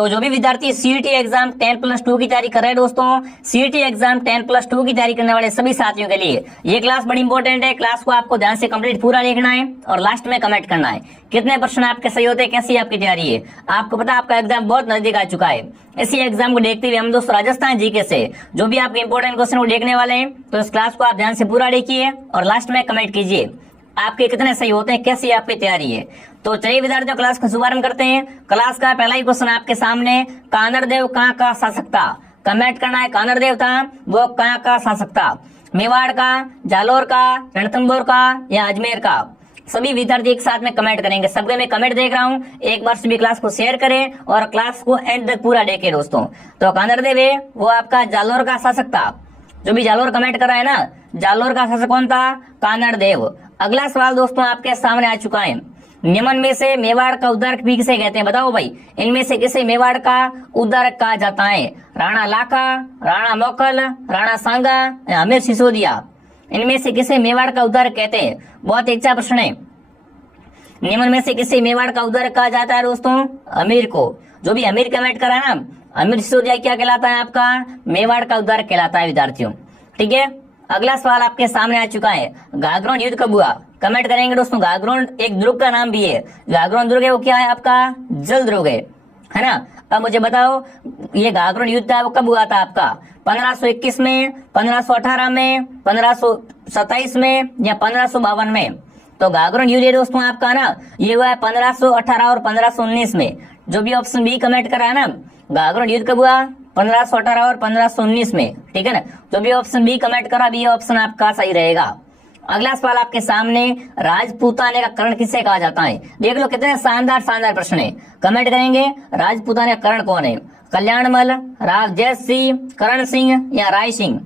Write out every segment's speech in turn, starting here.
तो जो भी विद्यार्थी सीईटी एग्जाम 10+2 की तैयारी कर रहे हैं दोस्तों, सीईटी एग्जाम 10+2 की तैयारी करने वाले सभी साथियों के लिए ये क्लास बड़ी इंपॉर्टेंट है। क्लास को आपको ध्यान से कंप्लीट पूरा देखना है और लास्ट में कमेंट करना है कितने प्रश्न आपके सही होते हैं, कैसी आपकी तैयारी है। आपको पता है आपका एग्जाम बहुत नजदीक आ चुका है। इसी एग्जाम को देखते हुए हम दोस्तों राजस्थान जीके से जो भी आपके इंपॉर्टेंट क्वेश्चन को देखने वाले हैं, तो इस क्लास को आप ध्यान से पूरा देखिए और लास्ट में कमेंट कीजिए आपके कितने सही होते हैं, कैसी आपकी तैयारी है। तो चलिए विद्यार्थियों क्लास का शुभारंभ करते हैं। क्लास का पहला ही क्वेश्चन आपके सामने, कानरदेव कहाँ का शासक था। कमेंट करना है कानरदेव था वो कहाँ का शासक था, मेवाड़ का, जालोर का, रणथंभौर का या अजमेर का। सभी विद्यार्थी एक साथ में कमेंट करेंगे। सबके मैं कमेंट देख रहा हूँ, एक बार सभी क्लास को शेयर करें और क्लास को एंड तक पूरा देखें दोस्तों। तो कानरदेव है वो आपका जालोर का शासक था। जो भी जालोर कमेंट कर रहा है ना, जालोर का शासक कौन था, कानरदेव। अगला सवाल दोस्तों आपके सामने आ चुका है, निम्न में से मेवाड़ का उद्धारक भी किसे कहते हैं, बताओ भाई। इनमें से किसे मेवाड़ का उद्धारक कहा जाता है, राणा लाखा, राणा मोकल, राणा सांगा या अमीर सिसोदिया। इनमें से किसे मेवाड़ का उद्धारक कहते हैं, बहुत ही अच्छा प्रश्न है। निम्न में से किसे मेवाड़ का उद्धारक कहा जाता है दोस्तों, अमीर को। जो भी अमीर कमेंट करा है ना, अमीर सिसोदिया क्या कहलाता है, आपका मेवाड़ का उद्धारक कहलाता है विद्यार्थियों। ठीक है, अगला सवाल आपके सामने आ चुका है, गागरोन युद्ध कब हुआ। कमेंट करेंगे दोस्तों। गागरोन एक दुर्ग का नाम भी है। गागरोन दुर्ग है वो क्या है आपका, जल दुर्ग है ना। अब मुझे बताओ ये गागरोन युद्ध है वो कब हुआ था आपका, 1521 में, 1518 में, 1527 में या 1552 में। तो गागरोन युद्ध है दोस्तों आपका ना, ये हुआ है 1518 और 1519 में। जो भी ऑप्शन बी कमेंट करा है ना, गागरोन युद्ध कब हुआ, 1518 और 1519 में। ठीक है ना, जो भी ऑप्शन बी कमेंट करा बी ऑप्शन आपका सही रहेगा। अगला सवाल आपके सामने, राजपूताने का कर्ण किसे कहा जाता है। देख लो कितने शानदार शानदार प्रश्न है। कमेंट करेंगे राजपूताने का कर्ण कौन है, कल्याणमल, राव जय सिंह, करण सिंह या राय सिंह।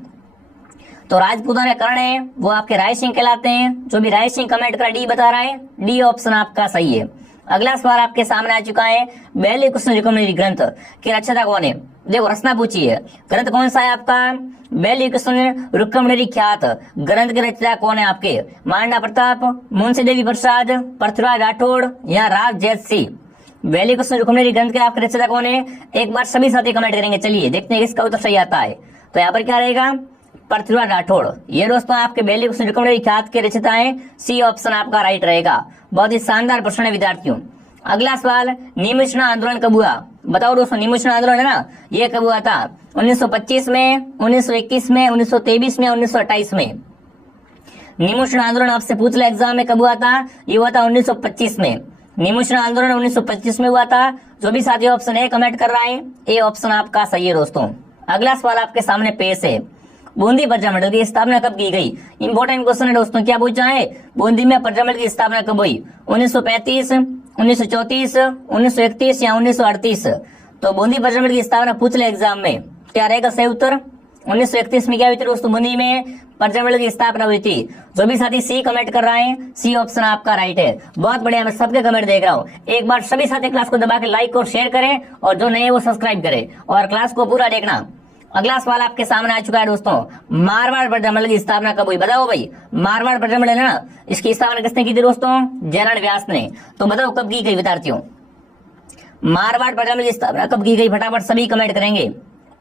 तो राजपूताने कर्ण है वो आपके राय सिंह कहलाते हैं। जो भी राय सिंह कमेंट करा डी बता रहा है, डी ऑप्शन आपका सही है। अगला सवाल आपके सामने आ चुका है, बैली कृष्ण रुक्मिणी ग्रंथ की रचयिता कौन है। देखो रचना पूछी है, ग्रंथ कौन सा है आपका, बैली कृष्ण रुक्मिणी ख्यात ग्रंथ की रचयिता कौन है आपके, मांडा प्रताप, मुंशी देवी प्रसाद, पृथ्वीराज राठौड़ या राव जैत सिंह। बैली कृष्ण रुक्मिणी ग्रंथ के आपके रचयिता कौन है, एक बार सभी साथी कमेंट करेंगे। चलिए देखते हैं किसका उत्तर सही आता है। तो यहाँ पर क्या रहेगा, पृथ्वीराज राठौड़। ये दोस्तों आपके बैली कृष्ण रुक्मिणी ख्यात के रचयिता है, सी ऑप्शन आपका राइट रहेगा। बहुत ही शानदार प्रश्न है विद्यार्थियों। अगला सवाल, निमुषणा आंदोलन कब हुआ। बताओ दोस्तों, निमुषणा आंदोलन है ना, ये कब हुआ था, 1925 में, 1921 में, 1923 में, 1928 में। निमुषणा आंदोलन आपसे पूछ ले एग्जाम में कब हुआ था, ये हुआ था 1925 में। निमुषणा आंदोलन 1925 में हुआ था। जो भी साथी ऑप्शन ए कमेंट कर रहा है, ए ऑप्शन आपका सही है दोस्तों। अगला सवाल आपके सामने पेश है, बूंदी प्रजामंडल की स्थापना कब की गई। इंपॉर्टेंट क्वेश्चन है दोस्तों। क्या पूछा है, बूंदी में प्रजामंडल की स्थापना कब हुई, 1935, 1934, 1931 या 1938। तो बूंदी प्रजामंडल की स्थापना पूछ ले एग्जाम में, क्या रहेगा सही उत्तर, 1931 में क्या हुई थी दोस्तों, बूंदी में प्रजामंडल की स्थापना हुई थी। जो भी साथी सी कमेंट कर रहा है, सी ऑप्शन आपका राइट है। बहुत बढ़िया, मैं सबके कमेंट देख रहा हूँ। एक बार सभी साथी क्लास को दबा के लाइक और शेयर करें और जो नए वो सब्सक्राइब करें और क्लास को पूरा देखना। अगला सवाल आपके सामने आ चुका है दोस्तों, मारवाड़ प्रजामंडल की स्थापना कब हुई। बताओ भाई, मारवाड़ प्रजामंडल है ना, इसकी स्थापना किसने की थी दोस्तों, जयनारायण व्यास ने। तो बताओ कब की गई विद्यार्थियों, मारवाड़ प्रजामंडल की स्थापना कब की गई, फटाफट सभी कमेंट करेंगे।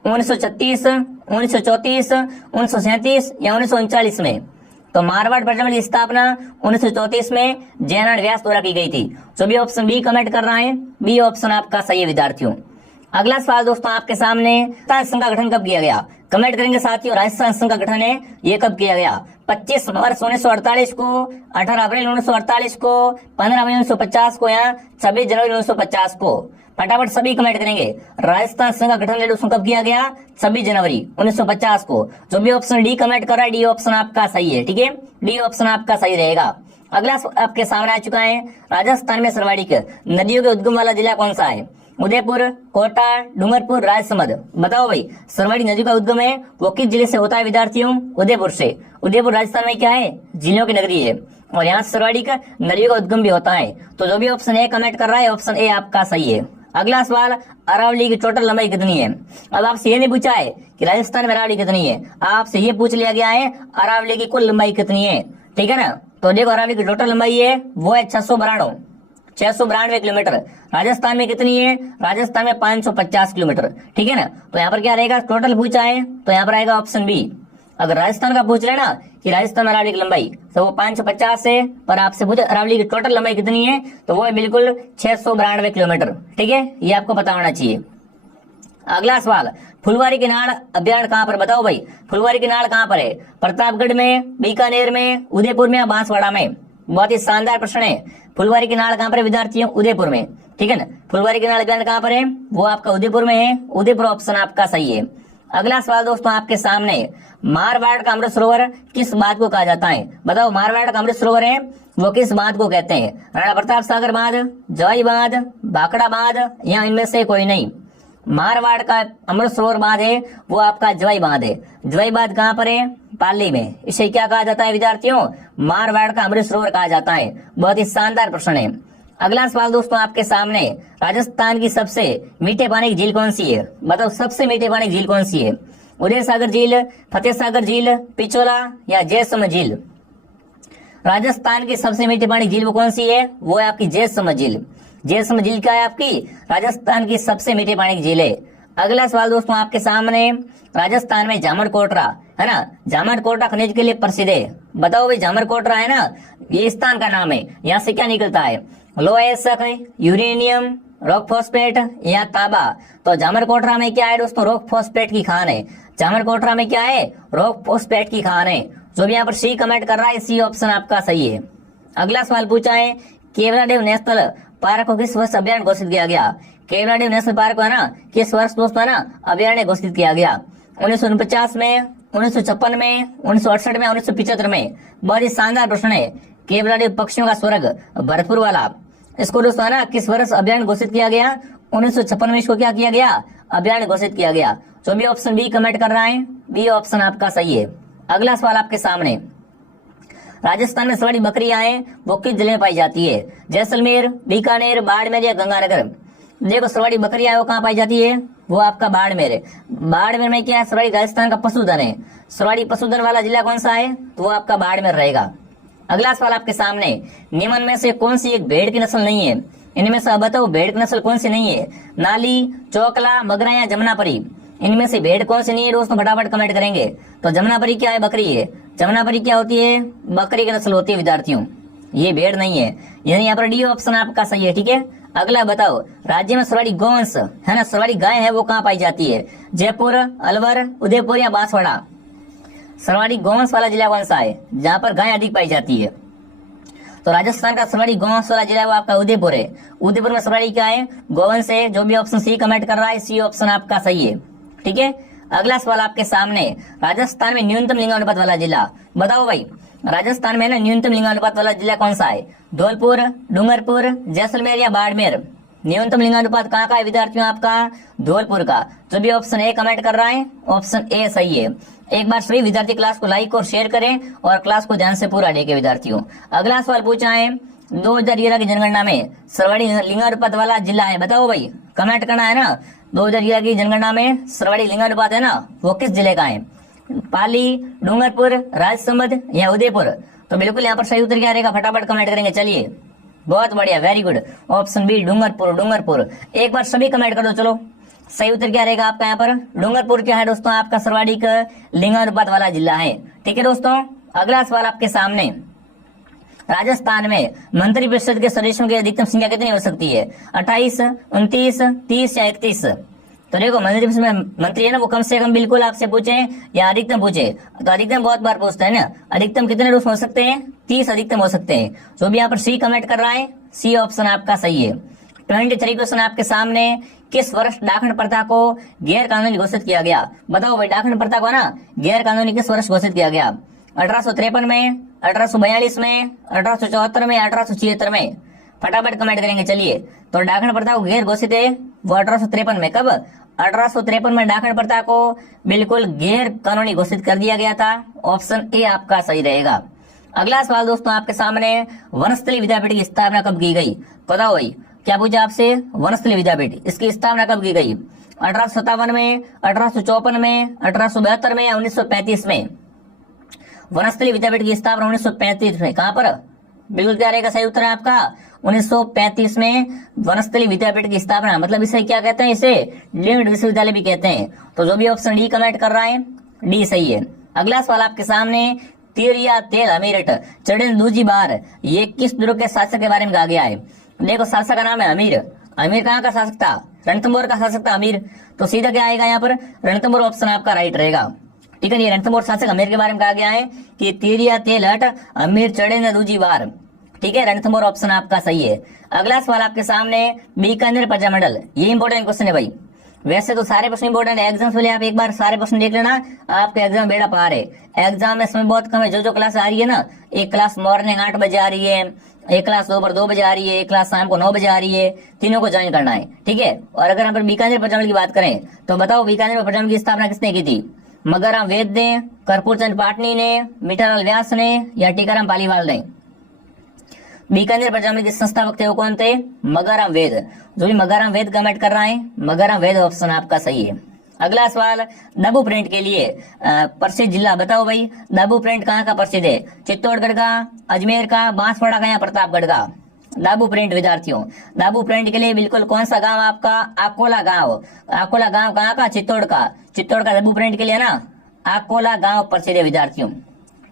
1936, 1934, 1937 या 1939 में। तो मारवाड़ प्रजामंडल की स्थापना 1934 में जयनारायण व्यास द्वारा की गई थी। जो भी ऑप्शन बी कमेंट कर रहा है, बी ऑप्शन आपका सही है विद्यार्थियों। अगला सवाल दोस्तों आपके सामने, राजस्थान संघ का गठन कब किया गया। कमेंट करेंगे साथियों, राजस्थान संघ का गठन है ये कब किया गया, 25 मार्च 1948 को, 18 अप्रैल 1948 को, 15 मई 1950 को या 26 जनवरी 1950 को। फटाफट सभी कमेंट करेंगे, राजस्थान संघ का गठन उसको कब किया गया, 26 जनवरी 1950 को। जो भी ऑप्शन डी कमेंट कर रहा है, डी ऑप्शन आपका सही है। ठीक है, डी ऑप्शन आपका सही रहेगा। अगला आपके सामने आ चुका है, राजस्थान में सर्वाधिक नदियों के उद्गम वाला जिला कौन सा है, उदयपुर, कोटा, डूंगरपुर, राजसमंद। बताओ भाई, सर्वाधिक नदी का उद्गम है वो किस जिले से होता है विद्यार्थियों, उदयपुर से। उदयपुर राजस्थान में क्या है, जिलों की नगरी है और यहाँ सर्वाधिक नदियों का उद्गम भी होता है। तो जो भी ऑप्शन ए कमेंट कर रहा है, ऑप्शन ए आपका सही है। अगला सवाल, अरावली की टोटल लंबाई कितनी है। अब आपसे ये नहीं पूछा है कि राजस्थान में अरावली कितनी है, आपसे ये पूछ लिया गया है अरावली की कुल लंबाई कितनी है। ठीक है ना, तो देखो अरावली की टोटल लंबाई है वो है 692। 692 किलोमीटर। राजस्थान में कितनी है? राजस्थान में 550 किलोमीटर। ठीक है ना, तो यहाँ पर क्या रहेगा? टोटल पूछा है तो यहाँ पर आएगा ऑप्शन बी। अगर राजस्थान का पूछ रहे ना कि राजस्थान अरावली की लंबाई, तो वो 550 है, पर आपसे पूछे अरावली की टोटल लंबाई कितनी है, तो वो है बिल्कुल 692 किलोमीटर। ठीक है, ये आपको पता होना चाहिए। अगला सवाल, फुलवारी की नाड़ अभ्यारण्य कहाँ पर? बताओ भाई, फुलवारी की नाड़ कहाँ पर है? प्रतापगढ़ में, बीकानेर में, उदयपुर में या बांसवाड़ा में? बहुत ही शानदार प्रश्न है। फुलवारी की नाड़ कहाँ पर है विद्यार्थियों? उदयपुर में। ठीक है ना, फुलवारी की नाड़ अभ्यारण्य कहाँ पर है? वो आपका उदयपुर में है। उदयपुर ऑप्शन आपका सही है। अगला सवाल दोस्तों आपके सामने, मारवाड़ का अमृत सरोवर किस बात को कहा जाता है? बताओ, मारवाड़ का अमृत सरोवर है वो किस बात को कहते हैं? राणा प्रताप सागर बांध, जवाई बांध, भाखड़ा बांध या इनमें से कोई नहीं? मारवाड़ का अमृत सरोवर बांध है वो आपका जवाई बांध है। जवाई बांध कहाँ पर है? पाली में। इसे क्या कहा जाता है विद्यार्थियों? मारवाड़ का अमृत सरोवर कहा जाता है। बहुत ही शानदार प्रश्न है। अगला सवाल दोस्तों आपके सामने, राजस्थान की सबसे मीठे पानी की झील कौन सी है? बताओ, सबसे मीठे पानी की झील कौन सी है? उदय सागर झील, फतेह सागर झील, पिछोला या जैसलमेर झील? राजस्थान की सबसे मीठी पानी झील वो कौन सी है? वो है आपकी जैसलमेर झील। जैसलमेर झील क्या है आपकी? राजस्थान की सबसे मीठी पानी की झील है। अगला सवाल दोस्तों आपके सामने, राजस्थान में जामर कोटरा है ना, जामर कोटरा खनिज के लिए प्रसिद्ध है। बताओ भाई, जामर कोटरा है ना, ये स्थान का नाम है। यहाँ से क्या निकलता है? लोहा, यूरेनियम, रॉक फॉस्फेट या तांबा? तो जामर कोटरा में क्या है दोस्तों? रॉक फॉस्फेट की खान है। जामर कोटरा में क्या है? रॉक फॉस्फेट की खान है। जो भी यहाँ पर सी कमेंट कर रहा है, सी ऑप्शन आपका सही है। अगला सवाल पूछा है, केवलादेव नेशनल पार्क को किस वर्ष अभ्यारण्य घोषित किया गया? केवलादेव नेशनल पार्क है ना, किस वर्ष दोस्तों है ना अभ्यारण्य घोषित किया गया? 1949 में, 1956 में, 1968 में, 1975 में? बहुत ही शानदार प्रश्न है। केवलादेव पक्षियों का स्वर्ग भरतपुर वाला, इसको दोस्तों है ना किस वर्ष अभ्यारण्य घोषित किया गया? 1956 में इसको क्या किया गया? अभ्यारण्य घोषित किया गया। जो भी ऑप्शन बी कमेंट कर रहा है, बी ऑप्शन आपका सही है। अगला सवाल आपके सामने, राजस्थान में सवारी बकरियां हैं वो किस जिले में पाई जाती है? जैसलमेर, बीकानेर, बाड़मेर या गंगानगर? देखो, सवारी बकरियां वो कहाँ पाई जाती है? वो आपका बाड़मेर है। बाड़मेर में क्या है? सवारी राजस्थान का पशुधन है। सवारी पशुधन वाला जिला कौन सा है? तो वो आपका बाड़मेर रहेगा। अगला सवाल आपके सामने, निम्न में से कौन सी एक भेड़ की नस्ल नहीं है? इनमें से बताओ, भेड़ की नस्ल कौन सी नहीं है? नाली, चौकला, मगरा या जमुनापरी? इनमें से भेड़ कौन सी नहीं है दोस्तों? फटाफट कमेंट करेंगे। तो जमुनापरी क्या है? बकरी है। जमुनापरी क्या होती है? बकरी की नस्ल होती है विद्यार्थियों, ये भेड़ नहीं है। यानी यहाँ पर डी ऑप्शन आपका सही है। ठीक है, अगला बताओ, राज्य में सर्वाधिक गौवंश है ना, सर्वाधिक गाय है वो कहाँ पाई जाती है? जयपुर, अलवर, उदयपुर या बांसवाड़ा? सर्वाधिक गौवंश वाला जिला कौन सा है जहाँ पर गाय अधिक पाई जाती है? तो राजस्थान का सर्वाधिक गौवंश वाला जिला वो आपका उदयपुर है। उदयपुर में सर्वाधिक क्या है? गौवंश है। जो भी ऑप्शन सी कमेंट कर रहा है, सी ऑप्शन आपका सही है। ठीक है, अगला सवाल आपके सामने, राजस्थान में न्यूनतम लिंगानुपात वाला जिला? बताओ भाई, राजस्थान में ना न्यूनतम लिंगानुपात वाला जिला कौन सा है? धौलपुर, डूंगरपुर, जैसलमेर या बाड़मेर? न्यूनतम लिंगानुपात कहाँ का है विद्यार्थियों? आपका धौलपुर का। जो भी ऑप्शन ए कमेंट कर रहा है, ऑप्शन ए सही है। एक बार सभी विद्यार्थी क्लास को लाइक और शेयर करें और क्लास को ध्यान से पूरा देखें विद्यार्थियों। अगला सवाल पूछा है, 2011 की जनगणना में सर्वाधिक लिंगानुपात वाला जिला है? बताओ भाई, कमेंट करना है ना। 2011 की जनगणना में सर्वाधिक लिंगानुपात है ना, वो किस जिले का है? पाली, डूंगरपुर, राजसमंद या उदयपुर? तो बिल्कुल यहाँ पर सही उत्तर क्या रहेगा? फटाफट कमेंट करेंगे। चलिए, बहुत बढ़िया, very good, option B Dungarpur. Dungarpur एक बार सभी कमेंट कर दो। चलो, सही उत्तर क्या रहेगा आपका यहाँ पर? डूंगरपुर क्या है दोस्तों? आपका सर्वाधिक लिंगानुपात वाला जिला है। ठीक है दोस्तों, अगला सवाल आपके सामने, राजस्थान में मंत्री परिषद के सदस्यों की अधिकतम संख्या कितनी हो सकती है? 28, 29, 30 या 31? तो देखो, मंत्री परिषद में मंत्री है ना, वो कम से कम बिल्कुल आपसे पूछे या अधिकतम पूछे, तो अधिकतम बहुत बार पूछता है ना। अधिकतम कितने दोस्त हो सकते हैं? 30 अधिकतम हो सकते हैं। जो भी यहाँ पर सी कमेंट कर रहा है, सी ऑप्शन आपका सही है। 23 क्वेश्चन आपके सामने, किस वर्ष डाकण प्रथा को गैर कानूनी घोषित किया गया? बताओ भाई, डाकण प्रथा को ना गैर कानूनी किस वर्ष घोषित किया गया? 1853 में, 1842 में, 1874 में, 1876 में? फटाफट कमेंट करेंगे। चलिए, तो डाकण प्रथा को गैर घोषित है वो 1853 में। कब? 1853 में डाकण प्रथा को बिल्कुल गैर कानूनी घोषित कर दिया गया था। ऑप्शन ए आपका सही रहेगा। अगला सवाल दोस्तों आपके सामने, वनस्थली विद्यापीठ की स्थापना कब की गई? बताओ भाई, क्या पूछा आपसे? वनस्थली विद्यापीठ, इसकी स्थापना कब की गई? 1857 में, 1854 में, 1872 में या 1935 में? वनस्थली विद्यापीठ की स्थापना 1935 में। कहां पर? बिल्कुल क्या रहेगा सही उत्तर है आपका? 1935 में वनस्थली विद्यापीठ की स्थापना, मतलब इसे क्या कहते हैं, इसे डीम्ड विश्वविद्यालय भी कहते हैं। तो जो भी ऑप्शन डी कमेंट कर रहा है, डी सही है। अगला सवाल आपके सामने, तीर या तेल अमीरट चढ़े दूजी बार, ये किस दुर्ग के शासक के बारे में कहा गया है? देखो शासक का नाम है अमीर। अमीर कहाँ का शासक था? रणथंभौर का शासक था अमीर। तो सीधा क्या आएगा यहाँ पर? रणथंभौर ऑप्शन आपका राइट रहेगा। ठीक है, ये रणथंभौर शासक अमीर के बारे में कहा गया है कि तीर या तेल हट अमीर चढ़े न दूजी बार। ठीक है, रणथंभौर ऑप्शन आपका सही है। अगला सवाल आपके सामने, बीकानेर प्रजामंडल, ये इंपॉर्टेंट क्वेश्चन है भाई। वैसे तो सारे प्रश्न इंपॉर्टेंट है, एग्जाम के लिए आप एक बार सारे प्रश्न देख लेना, आपके एग्जाम बेड़ा पार है। एग्जाम में समय बहुत कम है, जो क्लास आ रही है ना, एक क्लास मॉर्निंग 8 बजे आ रही है, एक क्लास दोपहर 2 बजे आ रही है, एक क्लास शाम को 9 बजे आ रही है, तीनों को ज्वाइन करना है। ठीक है, और अगर हम बीकानेर प्रजामंडल की बात करें तो बताओ बीकानेर प्रजामंडल की स्थापना किसने की थी? मगराम वेद ने, कर्पूरचंद पाटनी ने, मीठालाल व्यास ने या टीकाराम पालीवाल ने? बीकानेर प्रजामंडल के संस्थापक थे वो कौन थे? मगराम वेद। जो भी मगराम वेद कमेंट कर रहा है, मगराम वेद ऑप्शन आपका सही है। अगला सवाल, दाबू प्रिंट के लिए प्रसिद्ध जिला बताओ भाई। दाबू प्रिंट कहाँ का प्रसिद्ध है? चित्तौड़गढ़ का, अजमेर का, बांसवाड़ा का या प्रतापगढ़ का? दाबू प्रिंट विद्यार्थियों, दाबू प्रिंट के लिए बिल्कुल कौन सा गांव आपका? आकोला गांव। आकोला गांव कहाँ का? चित्तौड़ का। चित्तौड़ का दाबू प्रिंट के लिए ना आकोला गांव प्रसिद्ध है विद्यार्थियों।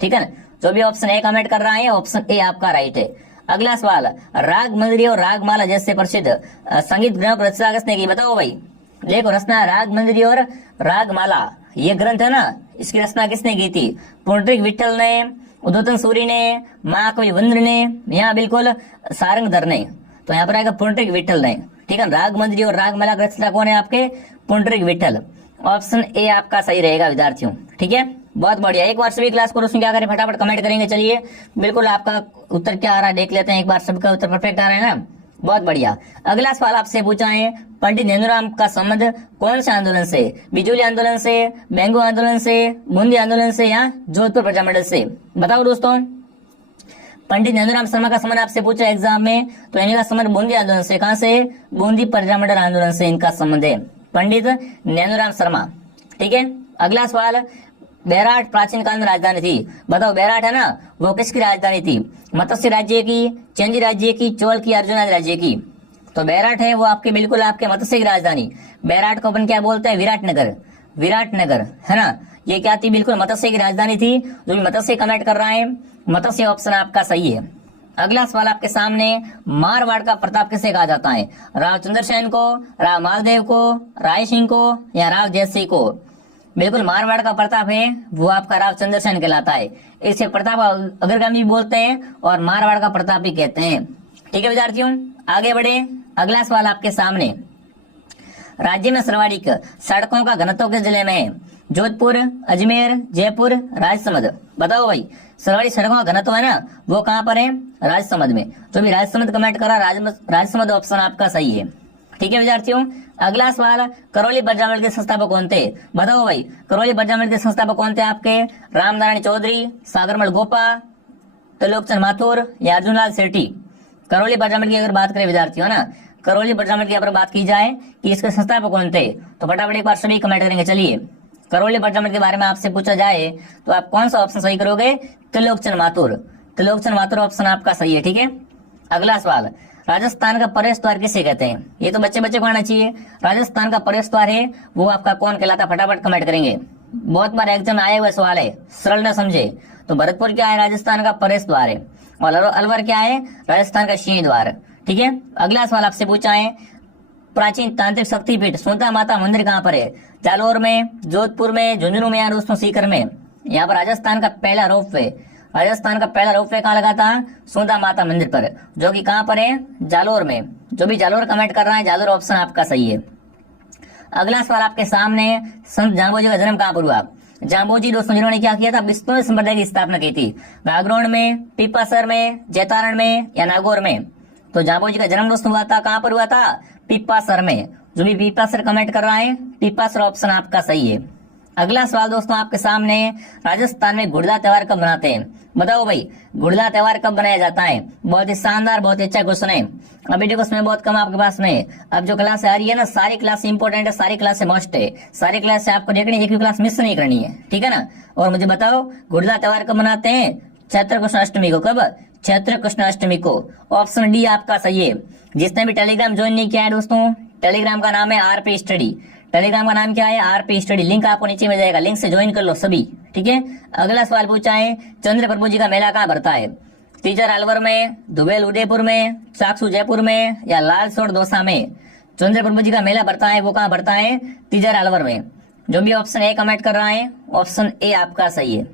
ठीक है ना, जो भी ऑप्शन ए कमेंट कर रहा है, ऑप्शन ए आपका राइट है। अगला सवाल, राग मंजरी और रागमाला जैसे प्रसिद्ध संगीत ग्रंथ रचना किसने की? बताओ भाई। देखो रचना राग मंजरी और रागमाला, ये ग्रंथ है ना, इसकी रचना किसने की थी? पुंडरीक विठल ने, उद्योतन सूरी ने, महाकवि वंद्र ने या बिल्कुल सारंगधर ने? तो यहाँ पर आएगा पुंडरीक विठल ने। ठीक है, राग मंजरी और रागमाला का रचना कौन है आपके? पुंडरीक विठल। ऑप्शन ए आपका सही रहेगा विद्यार्थियों। ठीक है, बहुत बढ़िया। एक बार सभी क्लास को उसमें क्या करें, फटाफट कमेंट करेंगे। चलिए बिल्कुल आपका उत्तर क्या आ रहा है देख लेते हैं एक बार, सबका उत्तर परफेक्ट आ रहा है ना, बहुत बढ़िया। अगला सवाल आपसे पूछा है, पंडित नेनुराम का संबंध कौन से आंदोलन से? बिजली आंदोलन से, बेंगो आंदोलन से, बूंदी आंदोलन से या जोधपुर प्रजामंडल से? बताओ दोस्तों। पंडित नेनुराम शर्मा का संबंध आपसे पूछा एग्जाम में, तो इनका संबंध बूंदी आंदोलन से। कहां से? बूंदी प्रजामंडल आंदोलन से इनका संबंध है, पंडित नेनुराम शर्मा। ठीक है, अगला सवाल, बैराट प्राचीन काल में राजधानी थी। बताओ बैराट है ना, वो किसकी राजधानी थी? मत्स्य राज्य की, चंदी राज्य की, चोल की, अर्जुन राज्य की? तो बैराट है वो आपके बिल्कुल आपके मत्स्य की राजधानी। बैराट को अपन क्या बोलते हैं? विराटनगर। विराटनगर है ना, ये क्या थी? बिल्कुल मत्स्य की राजधानी थी। जो भी मत्स्य कमेंट कर रहा है, मत्स्य ऑप्शन आपका सही है। अगला सवाल आपके सामने, मारवाड़ का प्रताप किसे कहा जाता है? राव चंद्रसेन को, राव मालदेव को, राय सिंह को या राव जयसिंह को? बिल्कुल मारवाड़ का प्रताप है वो आपका राव चंद्रसेन कहलाता है। इसे प्रताप अग्रगामी बोलते हैं और मारवाड़ का प्रताप भी कहते हैं। ठीक है विद्यार्थियों, आगे बढ़े। अगला सवाल आपके सामने, राज्य में सर्वाधिक सड़कों का घनत्व किस जिले में है? जोधपुर, अजमेर, जयपुर, राजसमंद? बताओ भाई, सर्वाधिक सड़कों का घनत्व है ना, वो कहाँ पर है? राजसमंद में। जो भी राजसमंद कमेंट करा, राजसमंद ऑप्शन आपका सही है। ठीक है विद्यार्थियों, अगला सवाल, करौली प्रजामंडल के संस्थापक कौन थे? बताओ भाई, करौली प्रजामंडल के संस्थापक कौन थे आपके? रामनारायण चौधरी, सागरमल गोपा, त्रिलोकचंद माथुर या अर्जुनलाल सेठी? करौली प्रजामंडल की अगर बात करें विद्यार्थियों ना, करौली प्रजामंडल की अगर बात की जाए कि इसके संस्थापक कौन थे, तो फटाफट एक बार सभी कमेंट करेंगे। चलिए, करौली प्रजामंडल के बारे में आपसे पूछा जाए तो आप कौन सा ऑप्शन सही करोगे? त्रिलोकचंद माथुर। त्रिलोकचंद माथुर ऑप्शन आपका सही है। ठीक है, अगला सवाल, राजस्थान का प्रवेश द्वार किसे कहते हैं? ये तो बच्चे बच्चे को आना चाहिए। राजस्थान का प्रवेश द्वार है वो आपका कौन कहलाता है? फटाफट कमेंट करेंगे। बहुत बार एग्जाम में आए हुए सवाल है, सरल न समझे। तो भरतपुर क्या है? राजस्थान का प्रवेश द्वार है। और अलवर क्या है? राजस्थान का सिंह द्वार। ठीक है, अगला सवाल आपसे पूछा है, प्राचीन तांत्रिक शक्तिपीठ सुनता माता मंदिर कहाँ पर है? जालोर में, जोधपुर में, झुंझुनू में या दोस्तों सीकर में? यहाँ पर राजस्थान का पहला रोपवे, राजस्थान का पहला रोपवे कहाँ लगा था? सुंदा माता मंदिर पर, जो कि कहाँ पर है? जालोर में। जो भी जालोर कमेंट कर रहा है, जालोर ऑप्शन आपका सही है। अगला सवाल आपके सामने, संत जाम्बोजी का जन्म कहाँ पर हुआ? जाम्बोजी दोस्तों जिन्होंने क्या किया था? बिश्नोई संप्रदाय की स्थापना की थी। गागरोन में, पीपासर में, जैतारण में या नागौर में? तो जाम्बोजी का जन्म दोस्तों हुआ था कहाँ पर हुआ था? पीपासर में। जो भी पीपासर कमेंट कर रहा है, पीपासर ऑप्शन आपका सही है। अगला सवाल दोस्तों आपके सामने, राजस्थान में घुड़दा त्योहार कब मनाते हैं? बताओ भाई, घुड़दा त्योहार कब मनाया जाता है? बहुत ही शानदार, बहुत ही अच्छा क्वेश्चन है। अभी देखो समय बहुत कम आपके पास में। अब जो क्लास आ रही है ना, सारी क्लास इंपॉर्टेंट है, सारी क्लास मस्ट है, सारी क्लास से आपको देखनी है, एक भी क्लास मिस नहीं करनी है। ठीक है ना, और मुझे बताओ घुड़दा त्योहार कब मनाते हैं? चैत्र कृष्ण अष्टमी को। कब? चैत्र कृष्ण अष्टमी को। ऑप्शन डी आपका सही है। जिसने भी टेलीग्राम ज्वाइन नहीं किया है दोस्तों, टेलीग्राम का नाम है आरपी स्टडी। टेलीग्राम का नाम क्या है? RP study. लिंक आपको नीचे मिल जाएगा, लिंक से ज्वाइन कर लो सभी, ठीक है। अगला सवाल पूछा है, चंद्र प्रभु जी का मेला कहाँ भरता है? तीजर अलवर में, दुबेल उदयपुर में, चाकसू जयपुर में या लालसोट दौसा में? चंद्र प्रभु जी का मेला भरता है वो कहाँ भरता है? तीजर अलवर में। जो भी ऑप्शन ए कमेंट कर रहा है, ऑप्शन ए आपका सही है।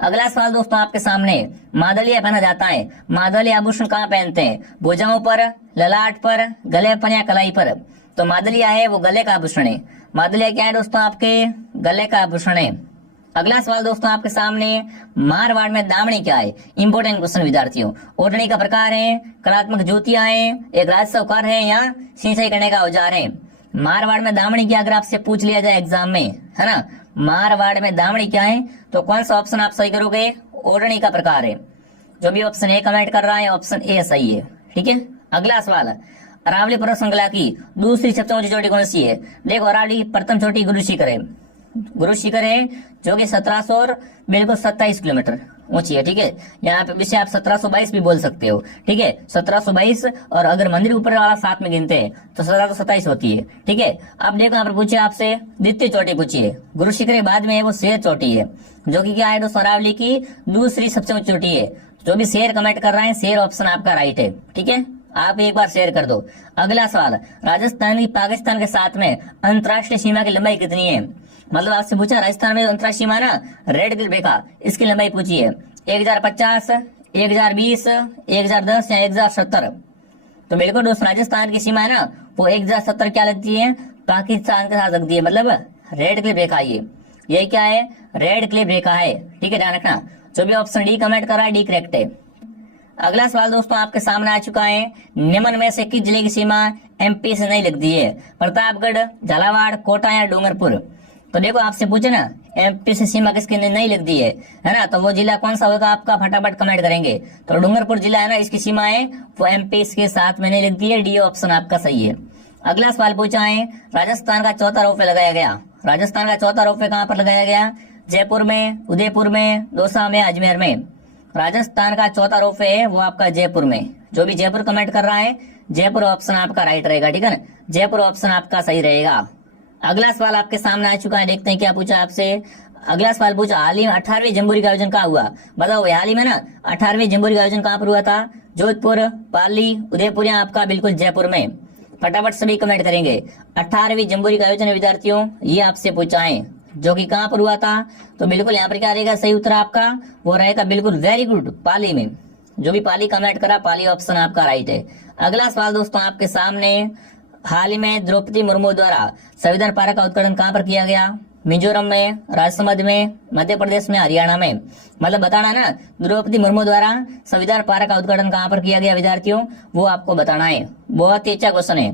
अगला सवाल दोस्तों आपके सामने, मादलिया पहना जाता है, मादलिया आभूषण कहाँ पहनते हैं? भुजाओं पर, ललाट पर, गले पर या कलाई पर? तो मादलिया है वो गले का आभूषण है। मादलिया क्या है दोस्तों? आपके गले का आभूषण है। अगला सवाल दोस्तों आपके सामने, मारवाड़ में दामनी क्या है? इंपोर्टेंट क्वेश्चन विद्यार्थियों। ओढ़नी का प्रकार है, कलात्मक जूतियां हैं, एक राजस्व कर है या सिंचाई करने का औजार है? मारवाड़ में दामनी क्या, अगर आपसे पूछ लिया जाए एग्जाम में, है ना, मारवाड़ में दामनी क्या है, तो कौन सा ऑप्शन आप सही करोगे? ओढ़नी का प्रकार है। जो भी ऑप्शन ए कमेंट कर रहा है, ऑप्शन ए सही है, ठीक है। अगला सवाल, अरावली पर्वत श्रृंखला की दूसरी सबसे ऊंची चोटी कौन सी है? देखो, अरावली प्रथम चोटी गुरु शिखर है, गुरु शिखर है जो कि 1700 और बिल्कुल 27 किलोमीटर ऊंची है, ठीक है। यहाँ पे इसे आप 1722 भी बोल सकते हो, ठीक है, 1722। और अगर मंदिर ऊपर वाला साथ में गिनते हैं तो 1727 होती है, ठीक है। अब देखो यहाँ पर पूछे आपसे द्वितीय चोटी पूछी है, गुरु शिखर के बाद में है वो शेर चोटी है, जो कि क्या है दोस्तों? अरावली की दूसरी सबसे ऊंची चोटी है। जो भी शेर कमेंट कर रहा है, शेर ऑप्शन आपका राइट है, ठीक है। आप एक बार शेयर कर दो। अगला सवाल, राजस्थान की पाकिस्तान के साथ में अंतर्राष्ट्रीय सीमा की लंबाई कितनी है? मतलब आपसे पूछा राजस्थान में अंतर्राष्ट्रीय सीमा ना, रेड क्लिफ रेखा, इसकी लंबाई पूछी है 1050, 1020, 1010 या 1070? तो बिल्कुल दोस्तों, राजस्थान की सीमा है ना वो 1070 क्या लगती है? पाकिस्तान के साथ लगती है, मतलब रेड क्लिफ रेखा। ये क्या है? रेड क्लिफ रेखा है, ठीक है, ध्यान रखना। जो भी ऑप्शन डी कमेंट कर रहा है, डी करेक्ट है। अगला सवाल दोस्तों आपके सामने आ चुका है, निम्न में से किस जिले की सीमा एमपी से नहीं लगती है? प्रतापगढ़, झालावाड़, कोटा या डूंगरपुर? तो देखो, आपसे पूछे ना एमपी से सीमा किसकी नहीं लगती है ना, तो वो जिला कौन सा होगा आपका? फटाफट कमेंट करेंगे। तो डूंगरपुर जिला है ना, इसकी सीमा है वो एमपी के साथ में नहीं लगती है, डी ऑप्शन आपका सही है। अगला सवाल पूछा है, राजस्थान का चौथा रोपवे लगाया गया, राजस्थान का चौथा रोपवे कहाँ पर लगाया गया? जयपुर में, उदयपुर में, दौसा में, अजमेर में? राजस्थान का चौथा रोपवे है वो आपका जयपुर में। जो भी जयपुर कमेंट कर रहा है, जयपुर ऑप्शन आपका राइट रहेगा, ठीक है ना, जयपुर ऑप्शन आपका सही रहेगा। अगला सवाल आपके सामने आ चुका है, देखते हैं क्या पूछा आपसे। अगला सवाल पूछा, हाल ही में 18वीं जम्बूरी का आयोजन कहाँ हुआ? बताओ, हाल ही में ना 18वीं जम्बूरी का आयोजन कहाँ पर हुआ था? जोधपुर, पाली, उदयपुर या आपका बिल्कुल जयपुर में? फटाफट सभी कमेंट करेंगे। 18वीं जम्बूरी का आयोजन विद्यार्थियों ये आपसे पूछा है, जो कि कहाँ पर हुआ था? तो बिल्कुल यहाँ पर क्या रहेगा सही उत्तर आपका? वो रहेगा बिल्कुल वेरी गुड, पाली में। जो भी पाली कमेंट करा, पाली ऑप्शन आपका राइट है। अगला सवाल दोस्तों आपके सामने, हाल ही में द्रौपदी मुर्मू द्वारा संविधान पार्क का उद्घाटन कहाँ पर किया गया? मिजोरम में, राजसमंद में, मध्य प्रदेश में, हरियाणा में? मतलब बताना ना, द्रौपदी मुर्मू द्वारा संविधान पार्क का उद्घाटन कहाँ पर किया गया विद्यार्थियों, वो आपको बताना है। बहुत ही अच्छा क्वेश्चन है।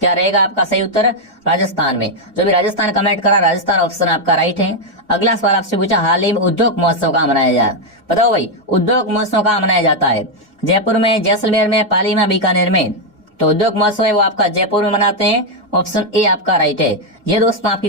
क्या रहेगा आपका सही उत्तर? राजस्थान में। जो भी राजस्थान कमेंट करा, राजस्थान ऑप्शन आपका राइट है। अगला सवाल आपसे पूछा, हाल ही में उद्योग महोत्सव कहाँ मनाया जाए? बताओ भाई, उद्योग महोत्सव कहाँ मनाया जाता है? जयपुर में, जैसलमेर में, पाली में, बीकानेर में? तो उद्योग महोत्सव है वो आपका जयपुर में मनाते हैं, ऑप्शन ए आपका राइट है। ये दोस्तों आपकी